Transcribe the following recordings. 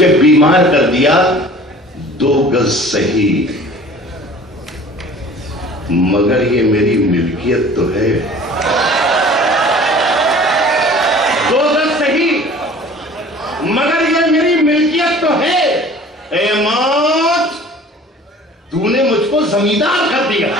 के बीमार कर दिया 2 गज सही, मगर ये मेरी मिल्कियत तो है। 2 गज सही मगर ये मेरी मिल्कियत तो है। ए मौत, तूने मुझको जमींदार कर दिया।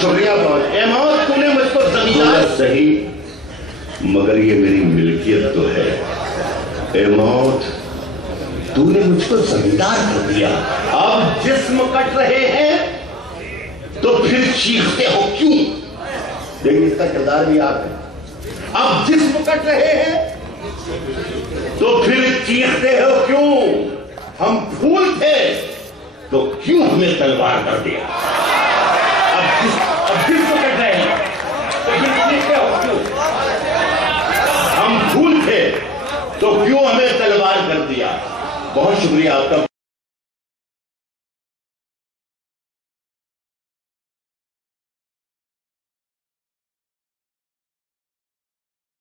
शुक्रिया बहुत। ए मौत, तूने मुझको जमींदार सही मगर ये मेरी मिल्कियत तो है। ए मौत, तूने मुझको जमींदार कर दिया। अब जिस्म कट रहे हैं तो फिर चीखते हो क्यों? लेकिन इसका किरदार भी आप है। अब जिस्म कट रहे हैं तो फिर चीखते हो क्यों? हम फूल थे तो क्यों हमें तलवार कर दिया? अब जिस्म कट रहे हैं तो फिर चीखते हो क्यों? हम फूल थे तो क्यों हमें तलवार कर दिया? बहुत शुक्रिया आपका।